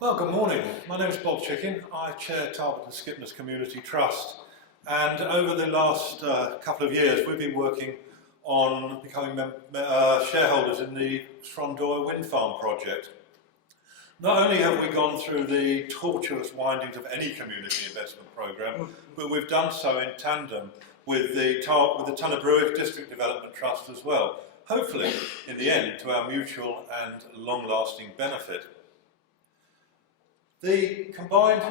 Well, good morning. My name is Bob Chicken. I chair Tarbert and Skipness Community Trust, and over the last couple of years we've been working on becoming shareholders in the Srondoire wind farm project. Not only have we gone through the tortuous windings of any community investment programme, but we've done so in tandem with the Tarbert District Development Trust as well, hopefully in the end to our mutual and long-lasting benefit. The combined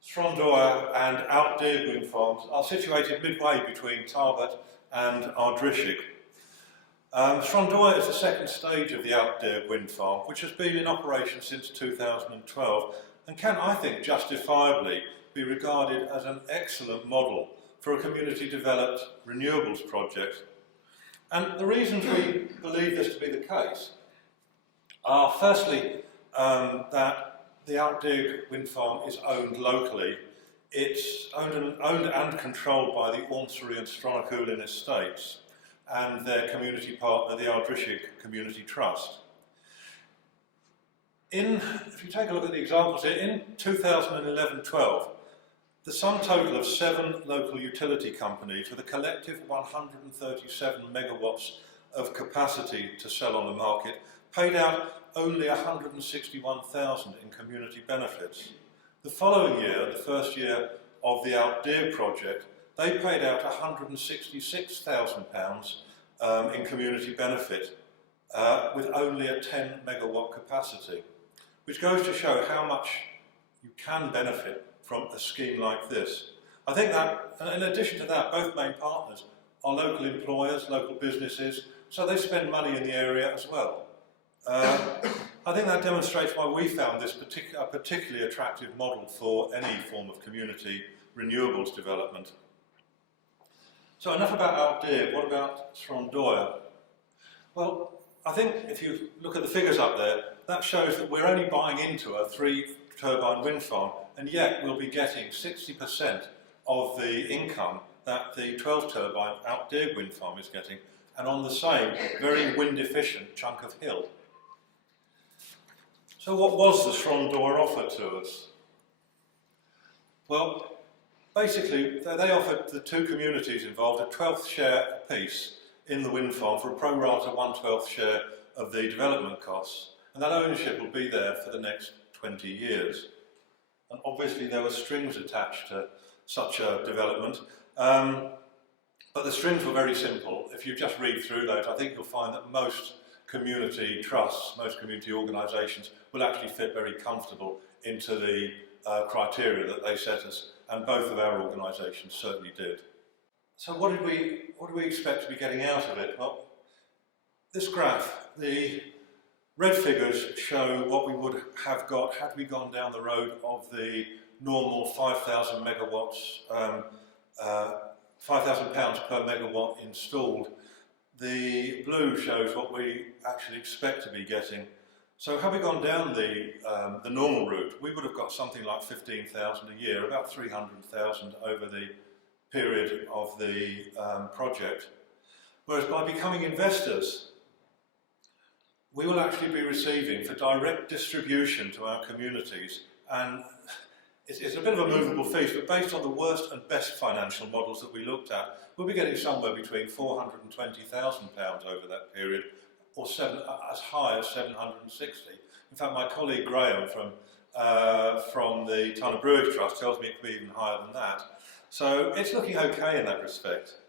Srondoire and Outdeer wind farms are situated midway between Tarbert and Ardrisig. Srondoire is the second stage of the Outdeer wind farm, which has been in operation since 2012 and can, I think, justifiably be regarded as an excellent model for a community-developed renewables project. And the reasons we believe this to be the case are firstly that the Outdeer wind farm is owned locally. It's owned and controlled by the Ormsbury and Srondoire estates and their community partner, the Ardrisig Community Trust. If you take a look at the examples here, in 2011-12, the sum total of 7 local utility companies with a collective 137 megawatts of capacity to sell on the market paid out only 161,000 in community benefits. The following year, the first year of the Outdeer project, they paid out £166,000 in community benefit with only a 10 megawatt capacity, which goes to show how much you can benefit from a scheme like this. I think that, in addition to that, both main partners are local employers, local businesses, so they spend money in the area as well. I think that demonstrates why we found this a particularly attractive model for any form of community renewables development. So enough about Outdeer. What about Srondoire? Well, I think if you look at the figures up there, that shows that we're only buying into a 3-turbine wind farm, and yet we'll be getting 60% of the income that the 12-turbine Outdeer wind farm is getting, and on the same very wind-efficient chunk of hill. So what was the Srondoire offer to us? Well, basically they offered the two communities involved a 12th share apiece in the wind farm for a pro rata 1/12 share of the development costs, and that ownership will be there for the next 20 years. And obviously there were strings attached to such a development, but the strings were very simple. If you just read through those, I think you'll find that most community trusts, most community organisations will actually fit very comfortable into the criteria that they set us, and both of our organisations certainly did. So what do we expect to be getting out of it? Well, this graph, the red figures show what we would have got had we gone down the road of the normal 5,000 megawatts, £5,000 per megawatt installed. The blue shows what we actually expect to be getting. So had we gone down the normal route, we would have got something like 15,000 a year, about 300,000 over the period of the project. Whereas by becoming investors, we will actually be receiving for direct distribution to our communities, and it's a bit of a movable feast, but based on the worst and best financial models that we looked at, we'll be getting somewhere between £420,000 over that period, or as high as 760. In fact, my colleague Graham from the Tarbert Trust tells me it could be even higher than that. So it's looking okay in that respect.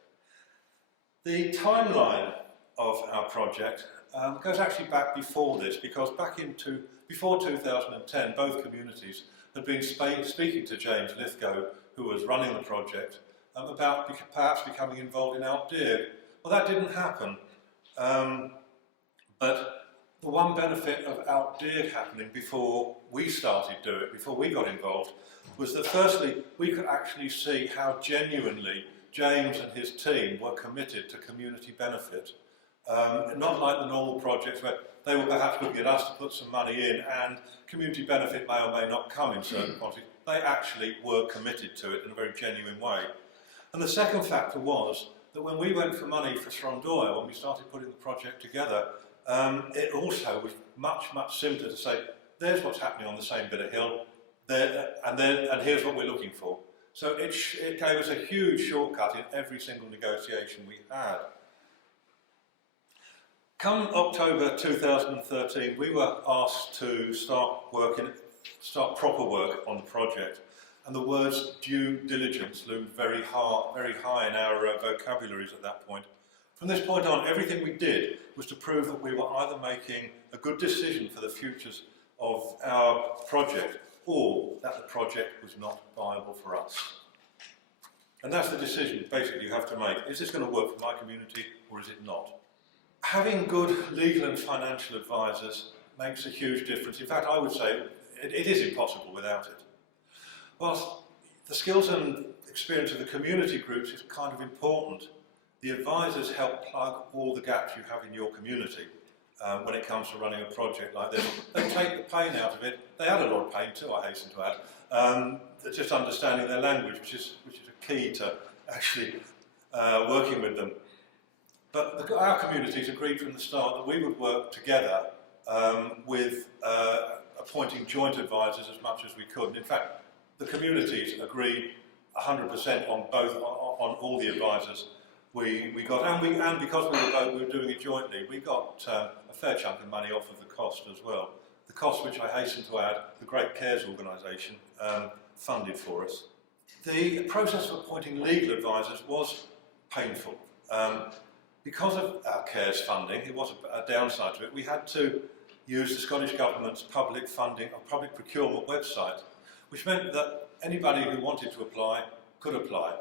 The timeline of our project goes actually back before this, because before 2010, both communities had been speaking to James Lithgow, who was running the project, about perhaps becoming involved in Outdeer. Well, that didn't happen. But the one benefit of Outdeer happening before we started doing it, before we got involved, was that firstly, we could actually see how genuinely James and his team were committed to community benefit. Not like the normal projects where they were perhaps looking at us to put some money in and community benefit may or may not come in certain quantities. They actually were committed to it in a very genuine way. And the second factor was that when we went for money for Srondoire, when we started putting the project together, it also was much, much simpler to say, there's what's happening on the same bit of hill, and here's what we're looking for. So it gave us a huge shortcut in every single negotiation we had. Come October 2013, we were asked to start proper work on the project, and the words due diligence loomed very high in our vocabularies at that point. From this point on, everything we did was to prove that we were either making a good decision for the futures of our project, or that the project was not viable for us. And that's the decision, basically, you have to make. Is this going to work for my community, or is it not? Having good legal and financial advisors makes a huge difference. In fact, I would say it is impossible without it. Whilst the skills and experience of the community groups is kind of important, the advisors help plug all the gaps you have in your community when it comes to running a project like this. They take the pain out of it. They add a lot of pain too, I hasten to add. Just understanding their language, which is a key to actually working with them. But our communities agreed from the start that we would work together with appointing joint advisors as much as we could. And in fact, the communities agreed 100% on all the advisors we got, and because we were doing it jointly, we got a fair chunk of money off of the cost as well. The cost, which I hasten to add, the Great Cares organisation funded for us. The process of appointing legal advisors was painful. Because of our CARES funding, it was a downside to it, we had to use the Scottish Government's public funding or public procurement website, which meant that anybody who wanted to apply could apply.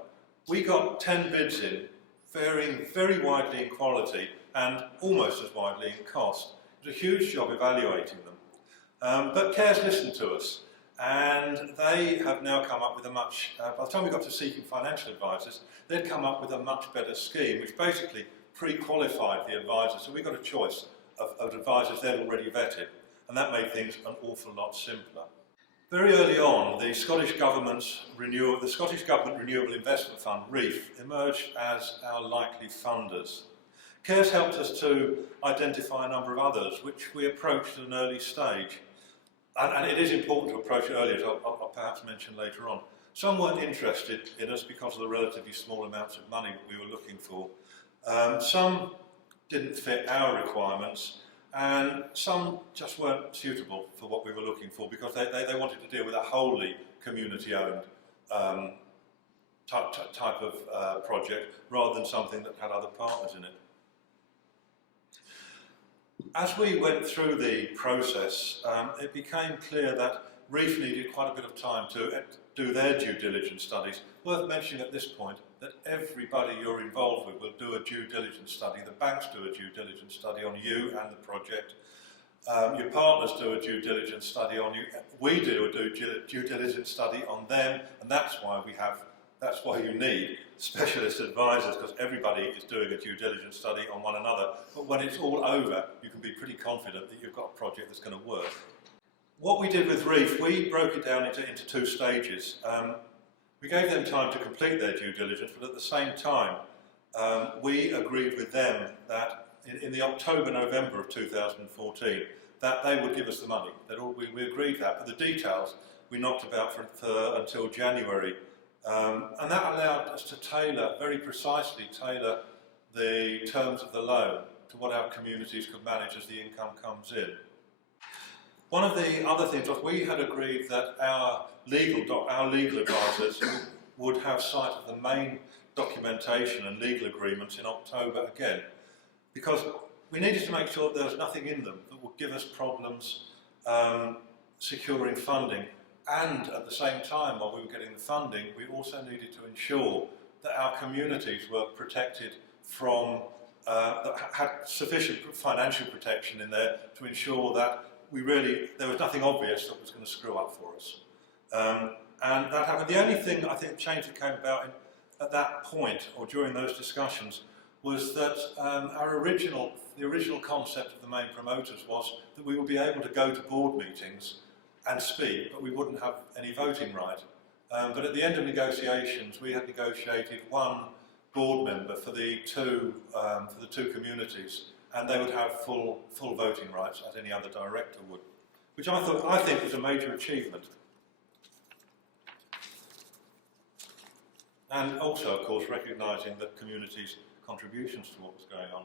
We got 10 bids in, varying very widely in quality and almost as widely in cost. It was a huge job evaluating them. But CARES listened to us, and they have now come up with a much, by the time we got to seeking financial advisors, they'd come up with a much better scheme, which basically pre-qualified the advisors. So we got a choice of advisors they'd already vetted, and that made things an awful lot simpler. Very early on, the Scottish Government Renewable Investment Fund, REIF, emerged as our likely funders. CARES helped us to identify a number of others, which we approached at an early stage. And it is important to approach it earlier, as I'll perhaps mention later on. Some weren't interested in us because of the relatively small amounts of money that we were looking for. Some didn't fit our requirements, and some just weren't suitable for what we were looking for because they wanted to deal with a wholly community-owned type of project rather than something that had other partners in it. As we went through the process, it became clear that REIF needed quite a bit of time to do their due diligence studies. Worth mentioning at this point that everybody you're involved with will do a due diligence study. The banks do a due diligence study on you and the project. Your partners do a due diligence study on you. We do a due diligence study on them, and that's why you need specialist advisors, because everybody is doing a due diligence study on one another. But when it's all over, you can be pretty confident that you've got a project that's going to work. What we did with REIF, we broke it down into two stages. We gave them time to complete their due diligence, but at the same time, we agreed with them that in the October-November of 2014, that they would give us the money. We agreed that, but the details we knocked about until January. And that allowed us to very precisely tailor the terms of the loan to what our communities could manage as the income comes in. One of the other things was we had agreed that our legal advisors would have sight of the main documentation and legal agreements in October again, because we needed to make sure that there was nothing in them that would give us problems securing funding. And at the same time, while we were getting the funding, we also needed to ensure that our communities were protected from, that had sufficient financial protection in there to ensure that there was nothing obvious that was going to screw up for us. And that happened. The only thing I think change that came about at that point, or during those discussions, was that the original concept of the main promoters was that we would be able to go to board meetings and speak, but we wouldn't have any voting right. But at the end of negotiations, we had negotiated one board member for the two communities, and they would have full voting rights as any other director would. which I think was a major achievement. And also, of course, recognising the community's contributions to what was going on.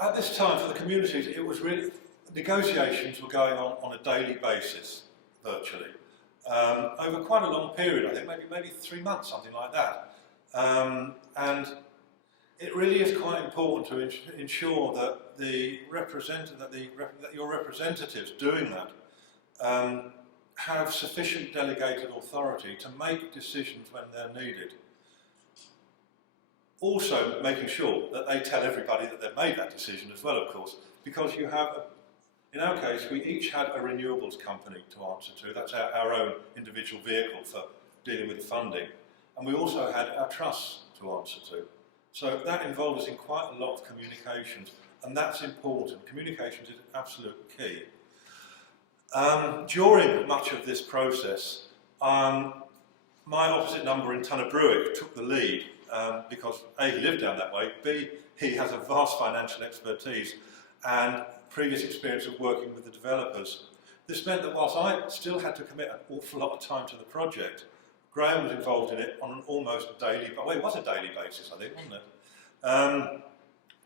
At this time, for the communities, it was really, negotiations were going on a daily basis, virtually, over quite a long period. I think maybe 3 months, something like that. And it really is quite important to ensure that that your representatives doing that have sufficient delegated authority to make decisions when they're needed. Also making sure that they tell everybody that they've made that decision as well, of course, because you have, in our case, we each had a renewables company to answer to. That's our own individual vehicle for dealing with the funding. And we also had our trusts to answer to. So that involved us in quite a lot of communications, and that's important. Communications is absolute key. During much of this process, my opposite number in Tarbert took the lead. Because A, he lived down that way, B, he has a vast financial expertise and previous experience of working with the developers. This meant that whilst I still had to commit an awful lot of time to the project, Graham was involved in it on an almost daily, well, it was a daily basis, I think, wasn't it?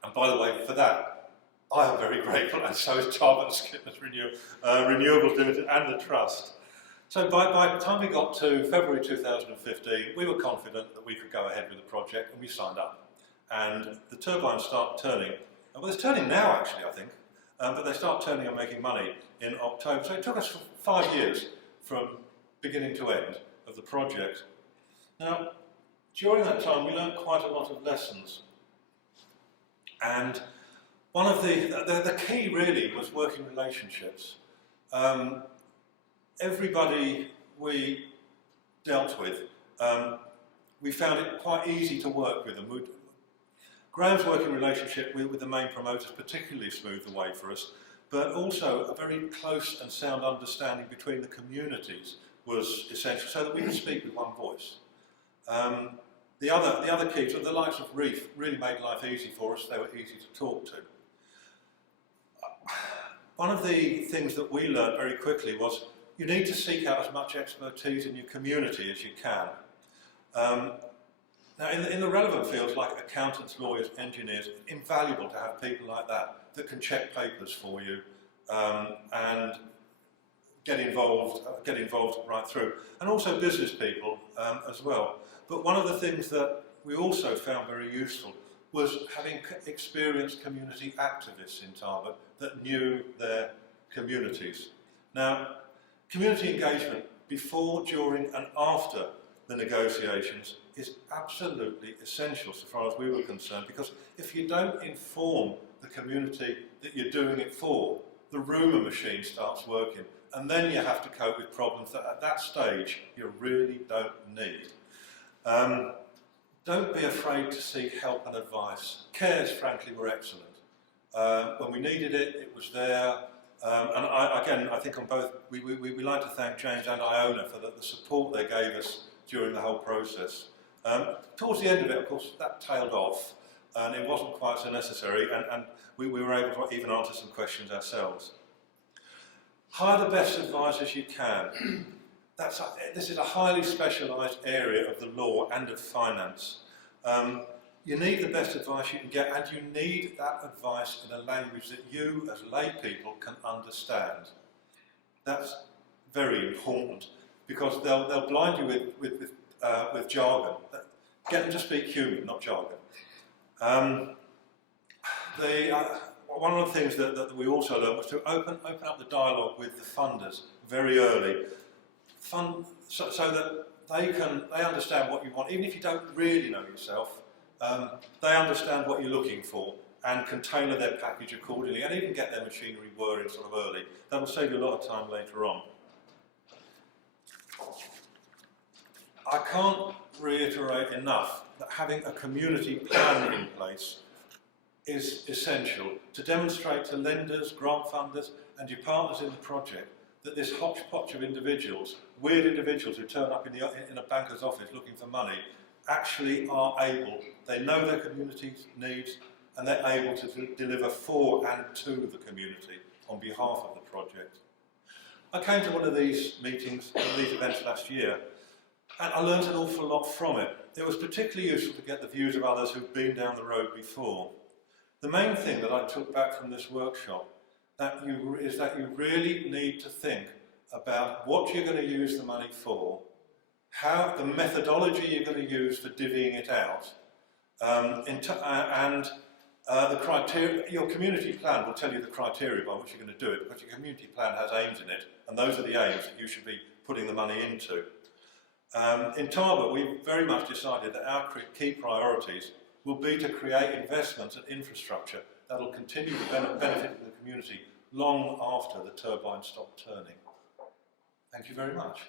And by the way, for that, I am very grateful, and so is Tarbert and Skipness Renewables Limited and the Trust. So by the time we got to February 2015, we were confident that we could go ahead with the project, and we signed up. And the turbines start turning. Well, it's turning now, actually, I think, but they start turning and making money in October. So it took us 5 years from beginning to end of the project. Now, during that time, we learned quite a lot of lessons. And one of the key, really, was working relationships. Everybody we dealt with, we found it quite easy to work with them. Graham's working relationship with the main promoters particularly smoothed the way for us, but also a very close and sound understanding between the communities was essential, so that we could speak with one voice. The other keys, the likes of Reef, really made life easy for us. They were easy to talk to. One of the things that we learned very quickly was you need to seek out as much expertise in your community as you can. Now, in the relevant fields like accountants, lawyers, engineers, it's invaluable to have people like that can check papers for you and get involved right through. And also business people as well. But one of the things that we also found very useful was having experienced community activists in Tarbert that knew their communities. Now, community engagement before, during and after the negotiations is absolutely essential so far as we were concerned, because if you don't inform the community that you're doing it for, the rumour machine starts working, and then you have to cope with problems that at that stage you really don't need. Don't be afraid to seek help and advice. Cares, frankly, were excellent. When we needed it, it was there. And I think on both, we like to thank James and Iona for the support they gave us during the whole process. Towards the end of it, of course, that tailed off, and it wasn't quite so necessary, and we were able to even answer some questions ourselves. Hire the best advisors you can. This is a highly specialised area of the law and of finance. You need the best advice you can get, and you need that advice in a language that you, as lay people, can understand. That's very important, because they'll blind you with jargon. Get them to speak human, not jargon. One of the things that we also learned was to open up the dialogue with the funders very early, so that they understand what you want, even if you don't really know yourself. They understand what you're looking for and can tailor their package accordingly, and even get their machinery whirring sort of early. That will save you a lot of time later on. I can't reiterate enough that having a community plan in place is essential to demonstrate to lenders, grant funders and your partners in the project that this hodgepodge of individuals, weird individuals who turn up in a banker's office looking for money, actually are able, they know their community's needs, and they're able to deliver for and to the community on behalf of the project. I came to one of these meetings, one of these events last year, and I learned an awful lot from it. It was particularly useful to get the views of others who've been down the road before. The main thing that I took back from this workshop is that you really need to think about what you're going to use the money for, how the methodology you're going to use for divvying it out, and the criteria. Your community plan will tell you the criteria by which you're going to do it, because your community plan has aims in it, and those are the aims that you should be putting the money into. In Tarbert, we've very much decided that our key priorities will be to create investments and infrastructure that will continue to benefit the community long after the turbines stop turning. Thank you very much.